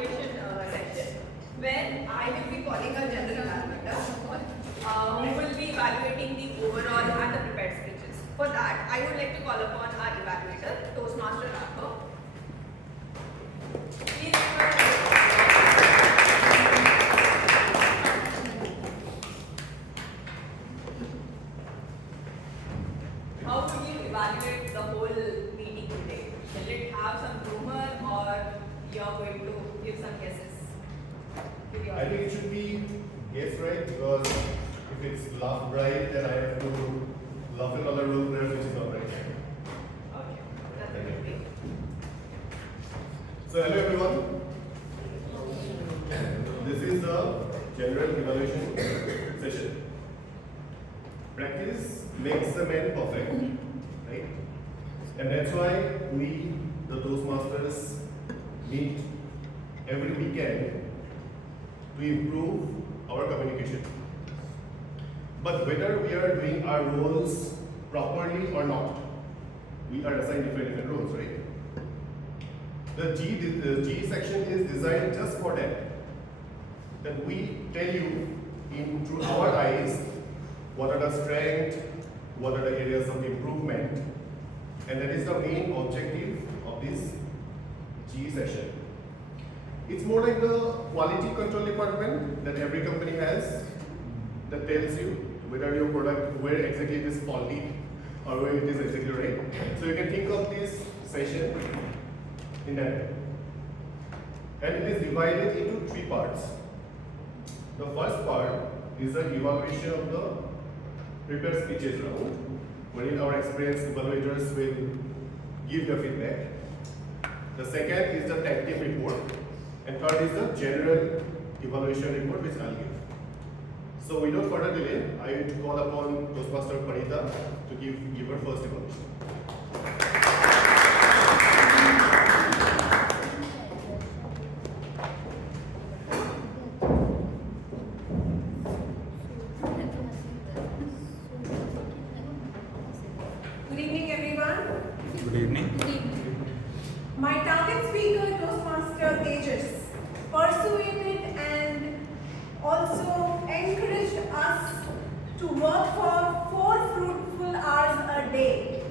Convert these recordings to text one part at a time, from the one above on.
evaluation section, when I will be calling a general evaluator who will be evaluating the overall and the prepared speeches. For that, I would like to call upon our evaluator, Toastmaster Navi. Please how would you evaluate the whole meeting today? Will it have some humor or you are going to give some guesses? I think it should be guess right, because if it's laugh right, then I have to laugh in all the rule players, which is not right. Okay, that's a good thing. So hello everyone. This is the general evaluation session. Practice makes the man perfect, right? And that's why we, the Toastmasters, meet every weekend to improve our communication. But whether we are doing our roles properly or not, we are assigned different roles, right? The G section is designed just for that. That we tell you through our eyes what are the strengths, what are the areas of improvement, and that is the main objective of this G session. It's more like the quality control department that every company has that tells you whether your product, where exactly it is faulty or where it is exactly right. So you can think of this session in that way. And it is divided into 3 parts. The first part is the evaluation of the prepared speeches round, wherein our experienced evaluators will give the feedback. The second is the tactic report, and third is the general evaluation report, which I'll give. So without further delay, I will call upon Toastmaster Panita to give her first evaluation. Good evening, everyone. Good evening. My target speaker, Toastmaster Tejas, persuaded and also encouraged us to work for 4 fruitful hours a day,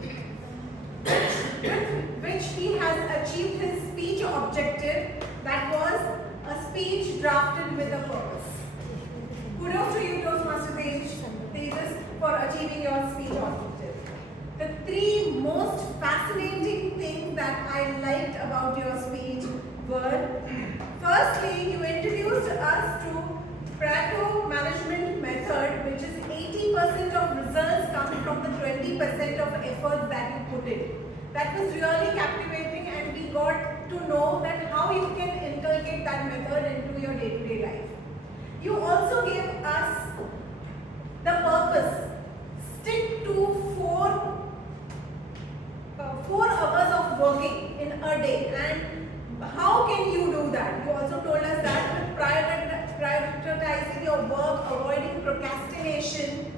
with which he has achieved his speech objective, that was a speech drafted with a purpose. Kudos to you, Toastmaster Tejas, for achieving your speech objective. The 3 most fascinating things that I liked about your speech were, firstly, you introduced us to Pareto management method, which is 80% of results come from the 20% of efforts that you put in. That was really captivating, and we got to know that how you can inculcate that method into your day-to-day life. You also gave us the purpose. Stick to 4 hours of working in a day, and how can you do that? You also told us that with prioritizing your work, avoiding procrastination.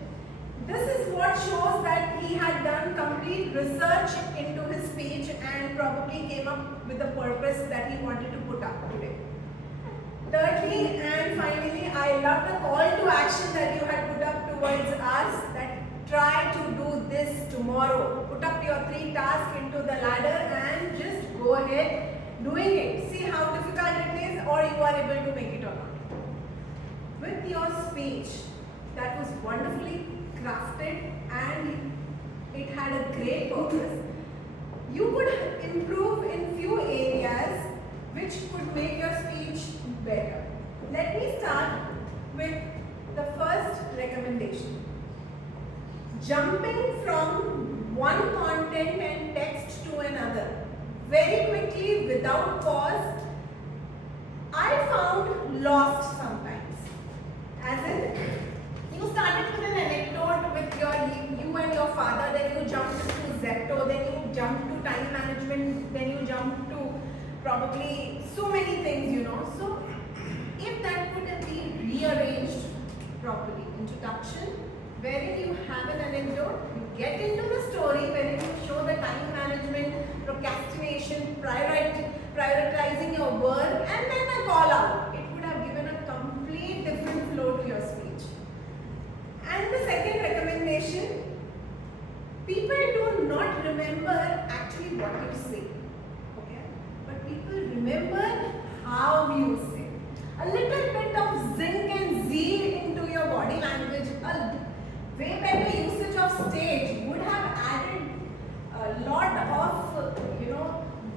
This is what shows that he had done complete research into his speech and probably came up with the purpose that he wanted to put up today. Thirdly and finally, I love the call to action that you had put up towards us, that try to do this tomorrow. Put up your 3 tasks into the ladder and just go ahead doing it. See how difficult it is, or you are able to make it or not. With your speech, that was wonderfully crafted and it had a great purpose. You could improve in few areas which could make your speech better. Let me start with the first recommendation. Jumping from one content and text to another very quickly without pause, I found lost sometimes. As in, you started with an anecdote with you and your father, then you jumped to Zepto, then you jumped to time management, then you jumped to probably so many things, you know. So if that could have been rearranged properly, introduction, wherein you have an anecdote, you get into the story, wherein you show the time management, procrastination, prioritizing your work, and then a how you say. A little bit of zinc and zeal into your body language, a way better usage of stage would have added a lot of,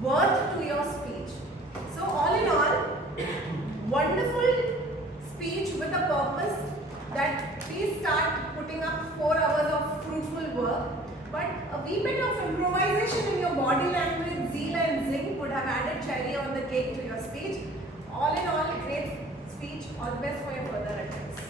worth to your speech. So all in all, wonderful speech with a purpose that please start putting up 4 hours of fruitful work. But a wee bit of improvisation in your body language, zeal and zinc would have added cherry on the cake to your speech. All in all, great speech. All the best for your further attempts.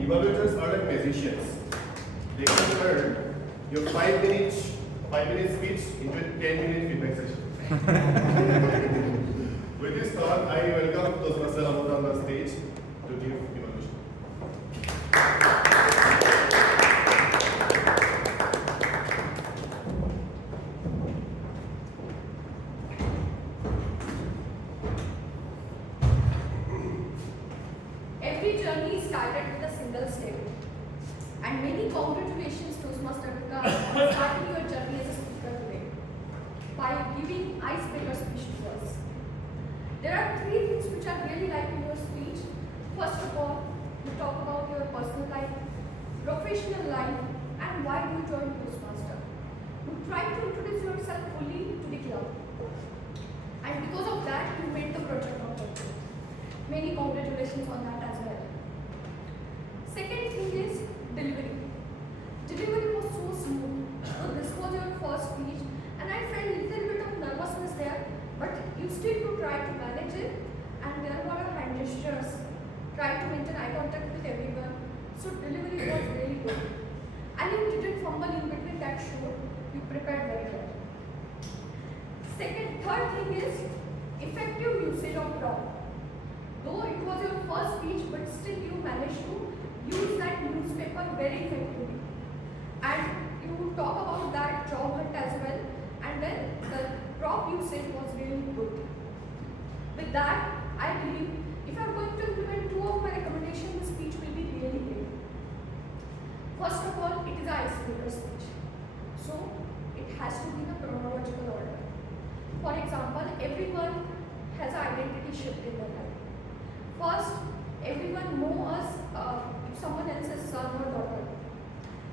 Evaluators are like magicians. They can turn your 5-minute speech into a 10-minute feedback session. With this thought, I welcome Toastmasters on the stage to give evaluation. Every journey started with a single step. And many congratulations, Toastmaster Vika, on starting your journey as a speaker today by giving icebreaker speech to us. There are 3 things which I really like in your speech. First of all, you talk about your personal life, professional life, and why do you join Toastmaster. You try to introduce yourself fully to the club. And because of that, you made the project objective. Many congratulations on that as well. Second thing is delivery. Delivery was so smooth. So this was your first speech, and I felt a little bit of nervousness there, but you still try to manage it, and there were hand gestures. Try to maintain eye contact with everyone. So delivery was really good, and you didn't fumble in between. That showed you prepared very well. Third thing is effective usage of prompt. Though it was your first speech, but still you managed to use that newspaper very effectively. And you talk about that job hunt as well, and then the prop usage was really good. With that, I believe if I am going to implement 2 of my recommendations, the speech will be really great. First of all, it is an icebreaker speech. So, it has to be in a chronological order. For example, everyone has an identity shift in their life. First, everyone knows us if someone else's son or daughter.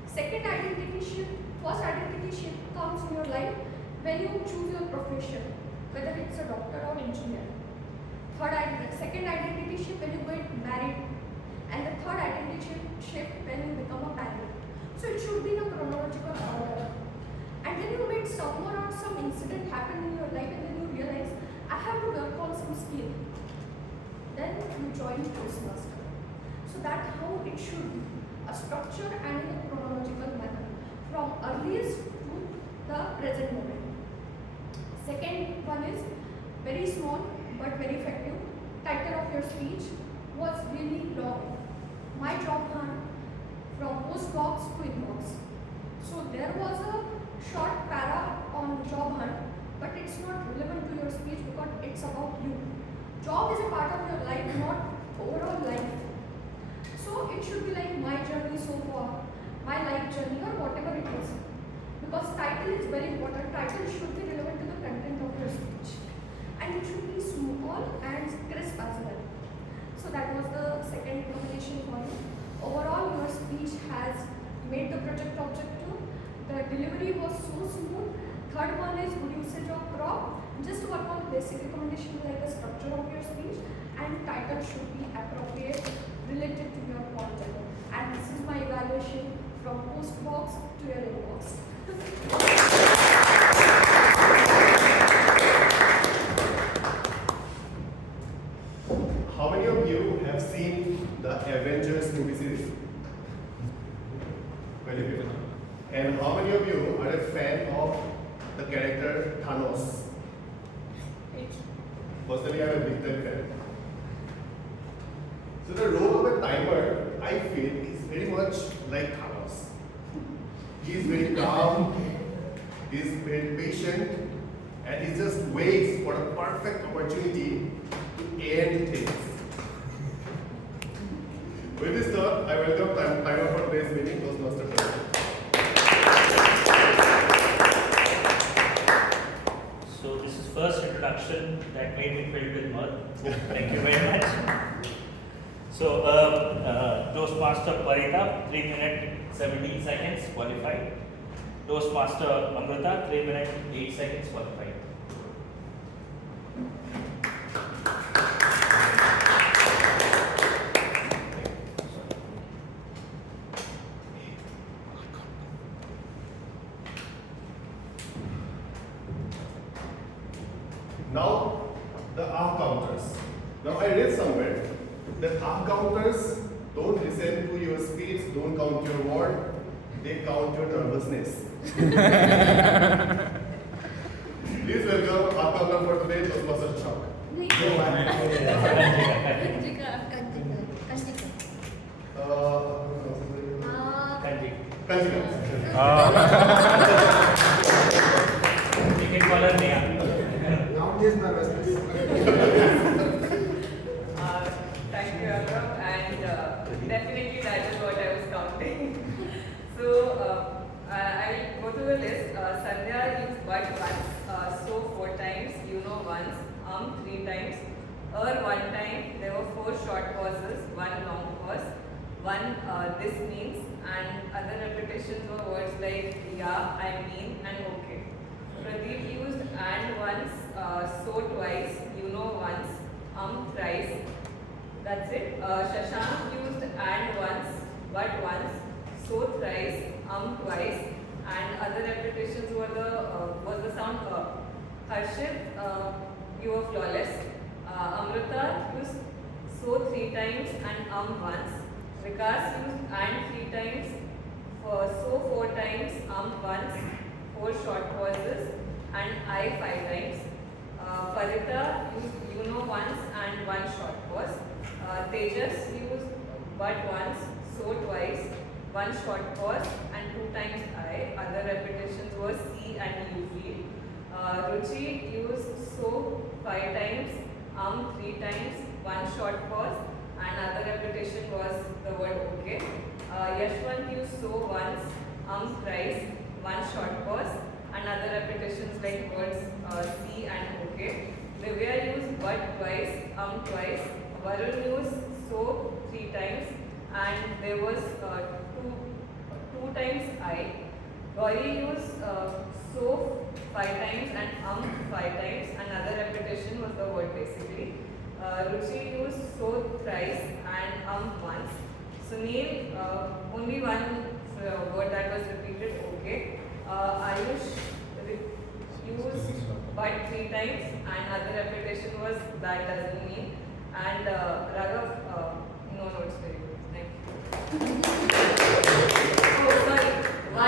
Second identity shift, first identity shift comes in your life when you choose your profession, whether it's a doctor or engineer. Second identity shift when you get married, and the third identity shift when you become a parent. So it should be in a chronological order. And then you meet someone or some incident happen in your life, and then you realize I have to work on some skill. Then you join Toastmaster. So that's how it should be, a structure and in a chronological manner, from earliest to the present moment. Second one is very small but very effective. Title of your speech was really long. My job hunt from post box to inbox. So there was a short para on job hunt, but it's not relevant to your speech because it's about you. Job is a part of your life, not overall life. So it should be like my journey so far, my life journey, or whatever it is. Because title is very important. Title should be relevant to the content of your speech. And it should be small and crisp as well. So that was the second recommendation for you. Overall, your speech has made the project objective. The delivery was so smooth. Third one is good usage of prop. Just work on basic recommendation like the structure of your speech, and title should be appropriate, related to your content. And this is my evaluation from post box to your inbox. How many of you have seen the Avengers movie series? Quite a few. And how many of you are a fan of the character Thanos? Personally, I'm a big time fan. So the role of a timer, I feel, is very much like Thanos. He is very calm, he is very patient, and he just waits for a perfect opportunity to end things. With this thought, I welcome timer for today's meeting, Toastmasters. Thank you very much. So, Toastmaster Parita, 3 minutes 17 seconds, qualified. Toastmaster Amrita, 3 minutes 8 seconds, qualified. Now, the R counters. Now, I read somewhere that R counters don't listen to your speech, don't count your word, they count your nervousness. Please welcome R counter for today, Toastmaster Chuck. Kanji. Kanjika. Ticket caller Neha. Thank you, Arnav, and definitely that is what I was counting. So I'll go to the list. Sandhya used but once, so 4 times, once, 3 times, 1 time. There were 4 short pauses, 1 long pause, 1 this means, and other repetitions were words like yeah, I mean, and okay. Pradeep used and once, so twice, once, thrice. That's it. Shashank used and once, but once, so thrice, twice, and other repetitions were was the sound Harshit, you were flawless. Amrita used so 3 times and once. Vikas used and 3 times, so 4 times, once, 4 short pauses, and I 5 times. Parita used once and 1 short pause. Tejas used but once, so twice, 1 short pause, and 2 times I. Other repetitions were see and you feel. Ruchi used so 5 times, 3 times, 1 short pause, and other repetition was the word okay. Yashwant used so once, thrice, 1 short pause, and other repetitions like words see and okay. Divya used but twice, twice. Varun used so 3 times, and there was 2 times I. Gauri used so 5 times and 5 times, and other repetition was the word basically. Ruchi used so thrice and once. Sunil, only 1 word that was repeated, okay. Ayush used but 3 times, and other repetition was that doesn't mean. And Raghav, no notes, very good. Thank you. Oh, sorry. 1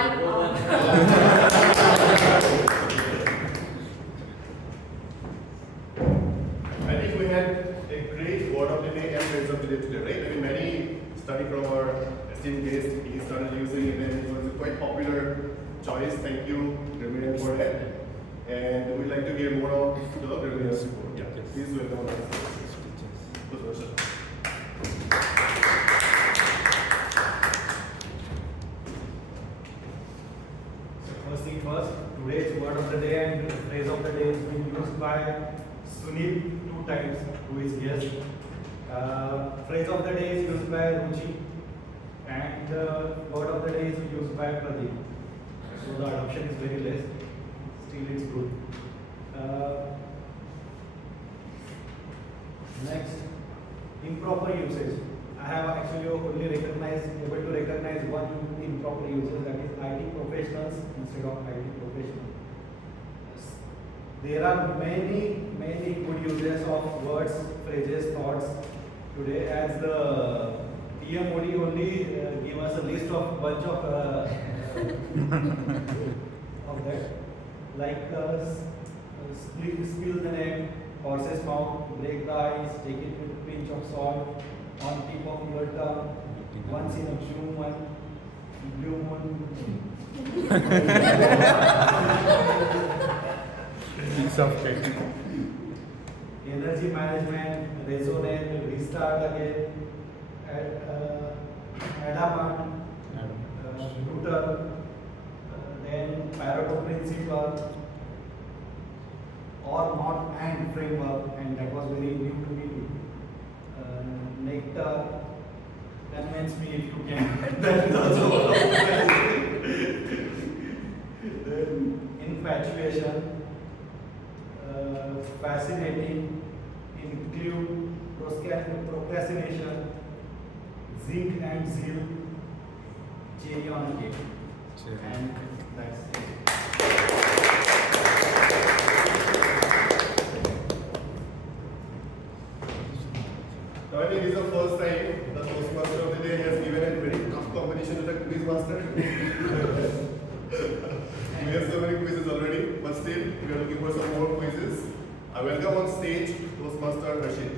I think we had a great word of the day and phrase of the day today, right? I mean, many study from our esteemed guest, he started using it and it was a quite popular choice. Thank you, Ramiran, for that. And we'd like to hear more of the Ramiran's report. Yeah, please welcome us. First thing first, today's word of the day and phrase of the day is being used by Sunil 2 times, who is guest. Phrase of the day is used by Ruchi, and word of the day is used by Pradeep. So the adoption is very less, still it's good. Next, improper usage. I have actually able to recognize 1 improper usage, that is IT professionals instead of IT professional. There are many good uses of words, phrases, thoughts today, as the TMOD only give us a list of bunch of that, like spill the egg, horse's mouth, break the ice, take it with a pinch of salt, on tip of your tongue, once in a blue moon. Piece of cake. Energy management, resonate, restart again, adamant, router, then Pareto principle, or not and framework, and that was very new to me too. Nectar, convince me if you can. That is also one of the Then infatuation, fascinating, include, procrastination, zinc and zeal, cherry on a cake. And that's it. Now, I think this is the first time the Toastmaster of the day has given a very tough competition to the quiz master. We have so many quizzes already, but still we are looking for some more quizzes. I welcome on stage Toastmaster Rashid.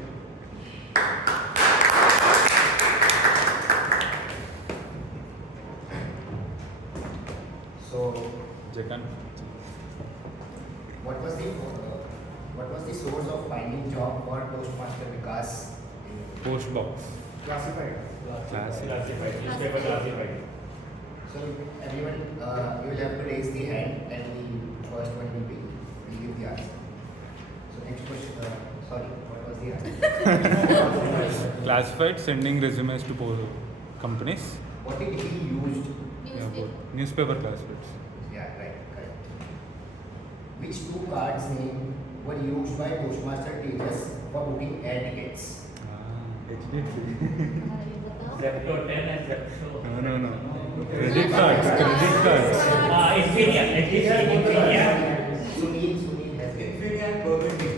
So, Jagan. what was the source of finding job for Toastmaster Vikas? Post box. Classified. Classified. Newspaper classified. So everyone, you will have to raise the hand, and the first one will give the answer. So next question. Sorry, what was the answer? Classified, sending resumes to companies. What did he use? Yeah, both. Newspaper classifieds. Yeah, right, correct. Which two cards name were used by Toastmaster Tejas for booking air tickets? HDFC. Zepto 10 and Zepto. No. Credit cards. Infinia. Infinia. Sunil has it. Infinia and Burgundy.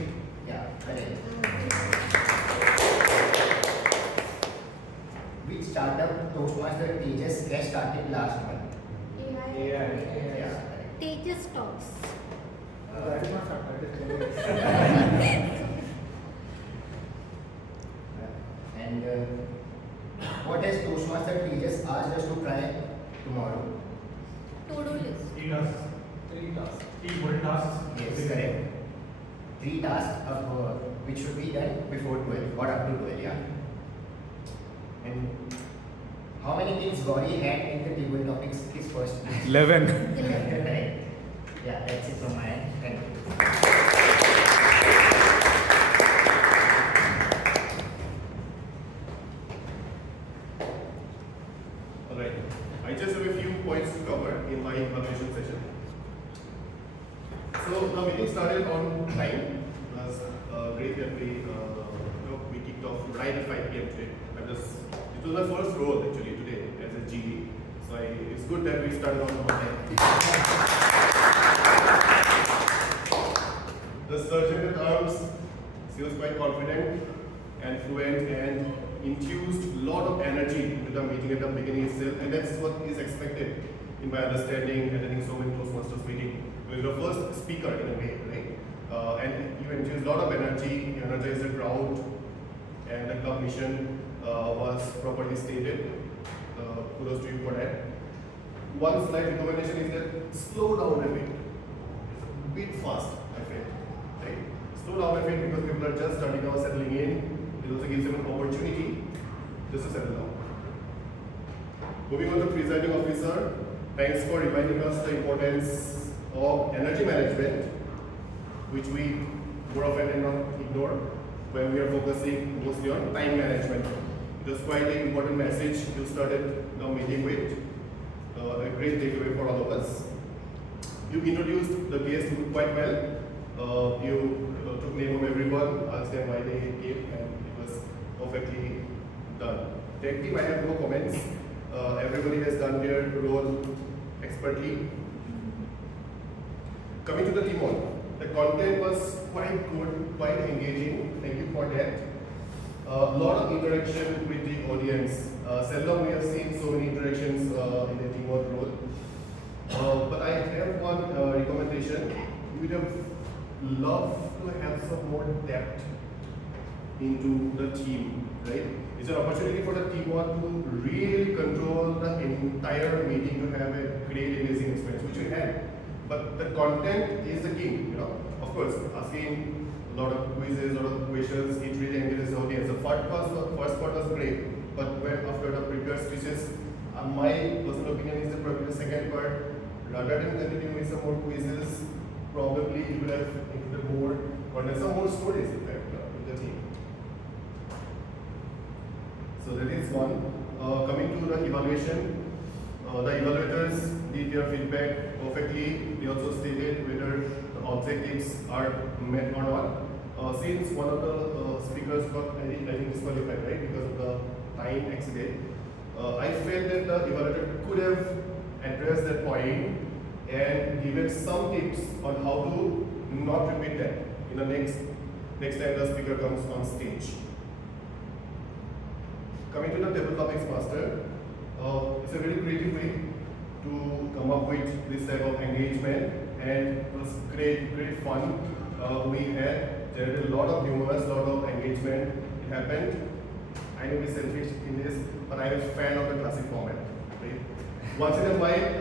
Yeah, correct. Which startup Toastmaster Tejas guest started last month? AI. Yeah, correct. Tejas Talks. That is not And what has Toastmaster Tejas asked us to try tomorrow? To-do list. 3 tasks. 3 full tasks. Yes, correct. 3 tasks of which should be done before 12 or up to 12, yeah. And how many things Gauri had in the table topics his first class? 11. Correct. Yeah, that's it from my end. Thank you. Alright, I just have a few points to cover in my evaluation session. So the meeting started on time. It was great that we kicked off right at 5 p.m. today. It was my first role actually today as a GD. So it's good that we started on time. The surgeon at arms, she was quite confident and fluent and infused a lot of energy into the meeting at the beginning itself, and that's what is expected in my understanding, attending so many Toastmasters meeting. You're the first speaker in a way, right? And you infused a lot of energy, you energized the crowd, and the club mission was properly stated. Kudos to you for that. One slight recommendation is that slow down a bit. It's a bit fast, I feel. Right? Slow down a bit because people are just starting out, settling in. It also gives them an opportunity just to settle down. Moving on to presiding officer, thanks for reminding us the importance of energy management, which we more often than not ignore when we are focusing mostly on time management. It was quite an important message you started the meeting with, a great takeaway for all of us. You introduced the guests quite well. You took name of everyone, asked them why they came, and it was perfectly done. Tech team, I have no comments. Everybody has done their role expertly. Coming to the team on, the content was quite good, quite engaging. Thank you for that. A lot of interaction with the audience. Seldom we have seen so many interactions in the teamwork role. But I have one recommendation. We would have loved to have some more depth into the team, right? It's an opportunity for the teamwork to really control the entire meeting, to have a great amazing experience, which we had. But the content is the king, you know. Of course, asking a lot of quizzes, a lot of questions, it really engages the audience. The first part was great, but when after the prepared speeches, my personal opinion is that probably the second part, rather than continuing with some more quizzes, probably you could have included more, or there's some more stories in fact in the team. So that is one. Coming to the evaluation, the evaluators did their feedback perfectly. They also stated whether the objectives are met or not. Since one of the speakers got, I think, disqualified, right, because of the time exceeded, I felt that the evaluator could have addressed that point and given some tips on how to not repeat that in the next time the speaker comes on stage. Coming to the table topics master, it's a very creative way to come up with this type of engagement, and it was great fun. We had generated a lot of humor, a lot of engagement. It happened. I may be selfish in this, but I'm a fan of the classic format. Right? Once in a while,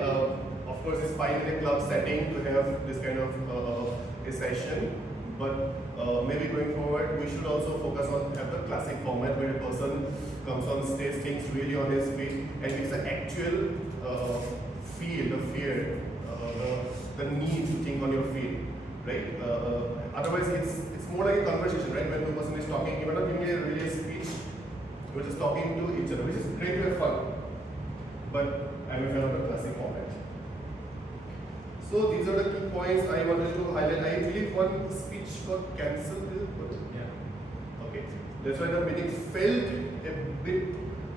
of course, it's fine in a club setting to have this kind of a session, but maybe going forward, we should also focus on have the classic format where a person comes on stage, thinks really on his feet, and gives the actual feel, the fear, the need to think on your feet, right? Otherwise, it's more like a conversation, right? When the person is talking, you're not giving a really a speech, you're just talking to each other, which is great to have fun. But I'm a fan of the classic format. So these are the key points I wanted to highlight. I believe one speech got cancelled. Yeah. Okay. That's why the meeting felt a bit,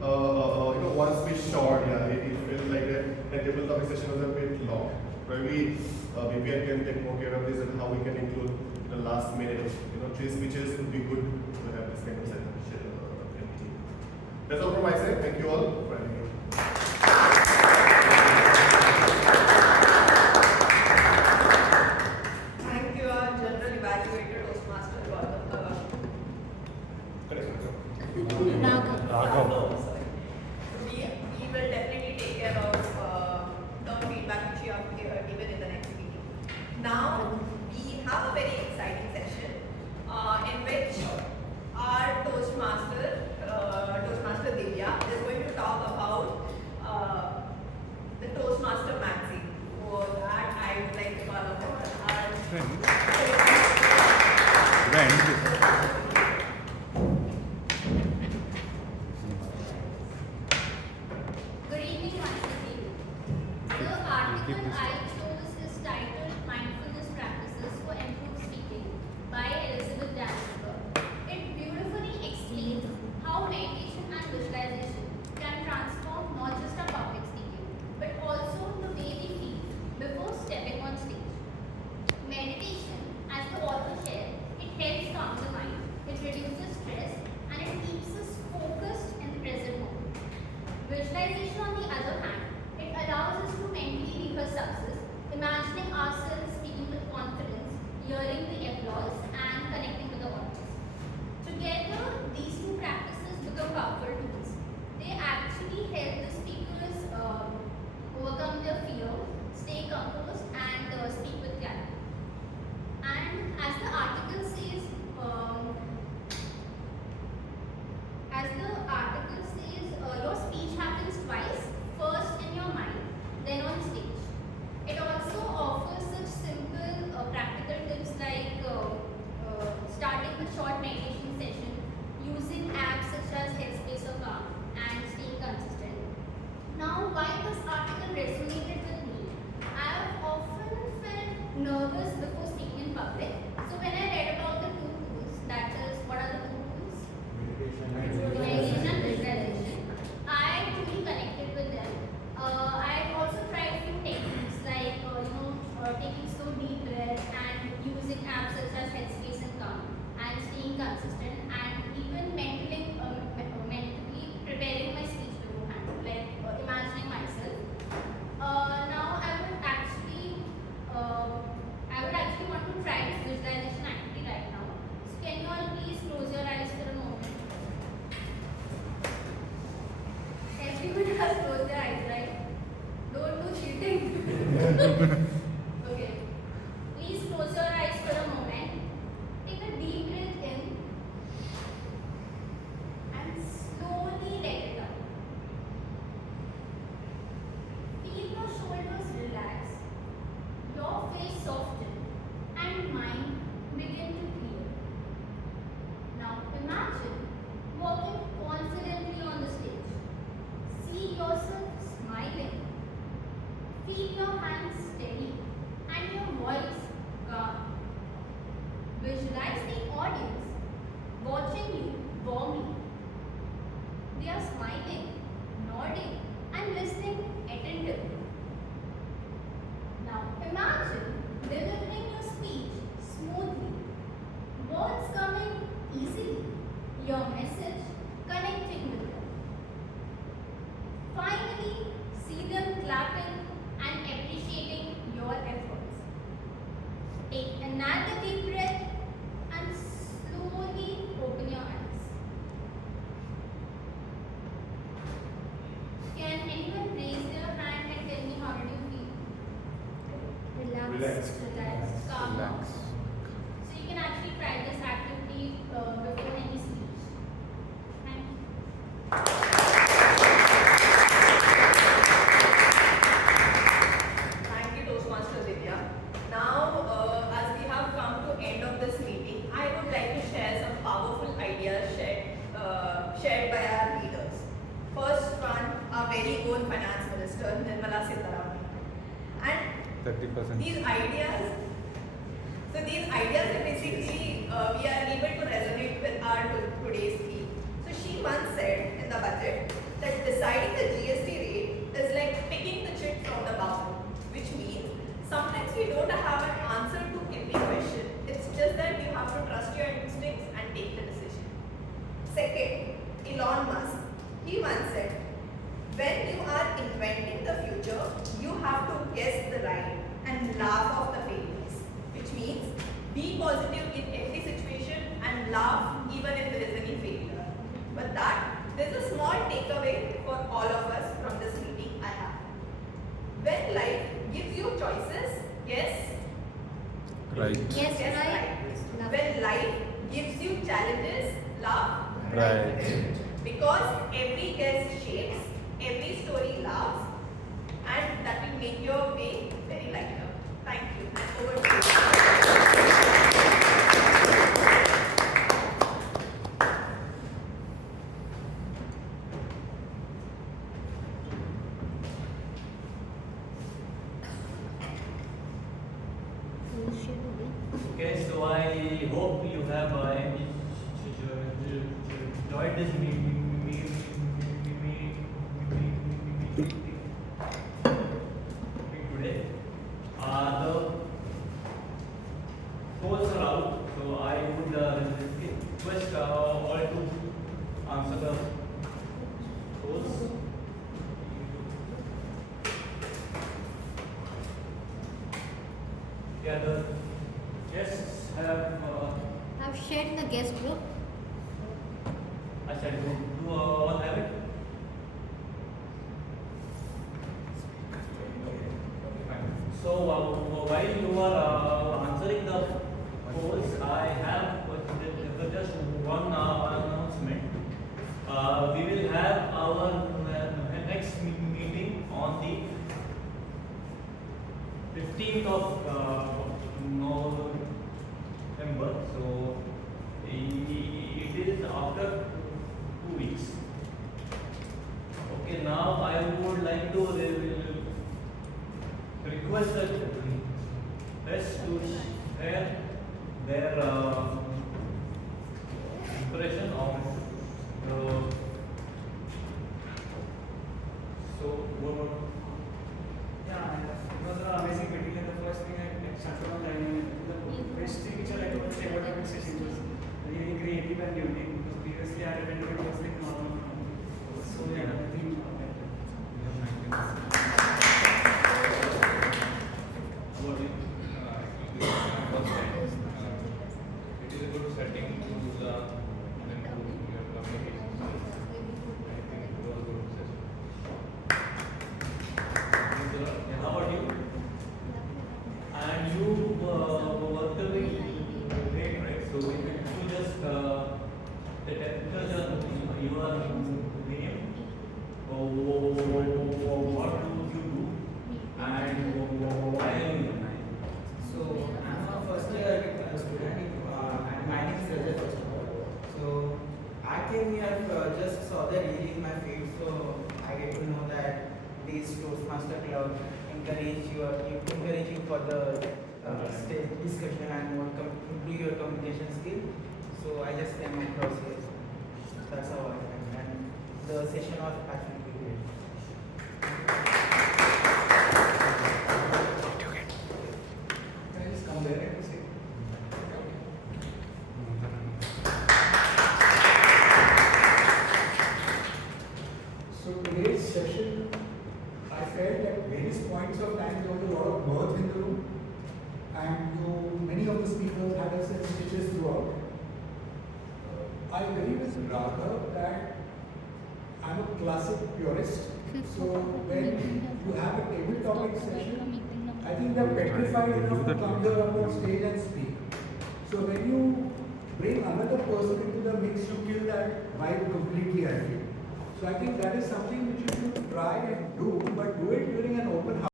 one speech short. Yeah, it felt like the table topic session was a bit long. Probably maybe I can take more care of this and how we can include in the last minute. 3 speeches would be good to have this kind of meeting. That's all from my side. Thank you all for having me. Thank you, our General Evaluator Toastmaster Raghav. We will definitely take care of the feedback which you have given in the next meeting. Now, we have a very exciting session in which our Toastmaster Divya is going to talk about the Toastmaster magazine. For that, I would like to call upon our Good evening, once again. The article I chose is titled Mindfulness Practices for Improved Speaking by Elizabeth Danziger. It beautifully explains how meditation and visualization can transform not just our public speaking, but also the way we feel before stepping on stage. Meditation, as the author shared, it helps calm the mind, it reduces stress, and it keeps us focused in the present moment. Visualization, on the other hand, it allows us to mentally rehearse success, imagining ourselves speaking with confidence, hearing the applause, and connecting with the audience. Together, these two practices become powerful tools. They actually help the speakers overcome their fear, stay composed, and speak with clarity. And as the article says, your speech happens twice, first in your mind, then on stage. It also offers such simple practical tips like starting with short meditation session, using apps such as Headspace or Calm, and staying consistent. Now, why this article resonated with me? I have often felt nervous before speaking in public. So when I read about the two tools, that is, what are the two tools? Meditation and visualization. I truly connected with them. I also tried few techniques like taking slow deep breaths and using apps such as Headspace and Calm, and staying consistent, and even mentally preparing my speech beforehand, like imagining myself. Now I would actually want to try this visualization activity right now. So can you all please close your eyes for a moment? Everyone has closed their eyes, right? Don't do cheating. Okay. Please close your eyes for a moment. Take a deep breath in and slowly let it out. Feel your shoulders relax, your face soften, Feel your hands steady and your voice calm. Visualize the audience watching you warmly. They are smiling, nodding, and listening attentively. Now imagine delivering your speech smoothly, words coming easily, your message connecting with them. Finally, see them clapping and appreciating your efforts. Take another deep breath and slowly open your eyes. Can anyone raise their hand and tell me how did you feel? Relaxed. Relaxed. Calm down. Relax. So you can actually try this activity before any speech. Thank you. Thank you, Toastmasters India. Now, as we have come to end of this meeting, I would like to share some powerful ideas shared by our leaders. First one, our very own Finance Minister, Nirmala Sitharaman. And 30%. these ideas are basically, we are able to resonate with our today's theme. So she once said in the budget that deciding the GST rate is like picking the chip from the bowl, which means sometimes we don't have an answer to every question. It's just that you have to trust your instincts and take the decision. Second, Elon Musk, he once said, when you are inventing the future, you have to guess the right and laugh off the failures, which means be positive in every situation and laugh even if there is any failure. But that, there's a small takeaway for all of us from this meeting I have. When life gives you choices, guess Right. Yes, guess right. right. When life gives you challenges, laugh Right. because every guess shapes, every story laughs, and that will make your way very lighter. Thank you. And over to you. Okay, so I hope you have enjoyed this meeting today. The polls are out, so I would request all to answer the polls. Yeah, the guests have. I've shared in the guest group. I said, do all have it? So while you are answering the polls, I have just one announcement. We will have our next meeting on the 15th of November. So it is after 2 weeks. Okay, now I would like to request the guests to share their impression of the. Yeah, it was an amazing meeting, and the first thing I started on learning, the best thing which I like about the development session was really creative and unique, because previously I attended it was like normal. So yeah, I think It is encourage you for the stage discussion and improve your communication skill. So I just came across here. That's how I am, and the session was absolutely great. Can I just come there and say? So today's session, I felt at various points of time there was a lot of mirth in the room, and many of the speakers had a sense stitches throughout. I agree with Raghav that I'm a classic purist. So when you have a table topic session, I think they're petrified enough to come here up on stage and speak. So when you bring another person into the mix, you kill that vibe completely, I feel. So I think that is something which you should try and do, but do it during an open house.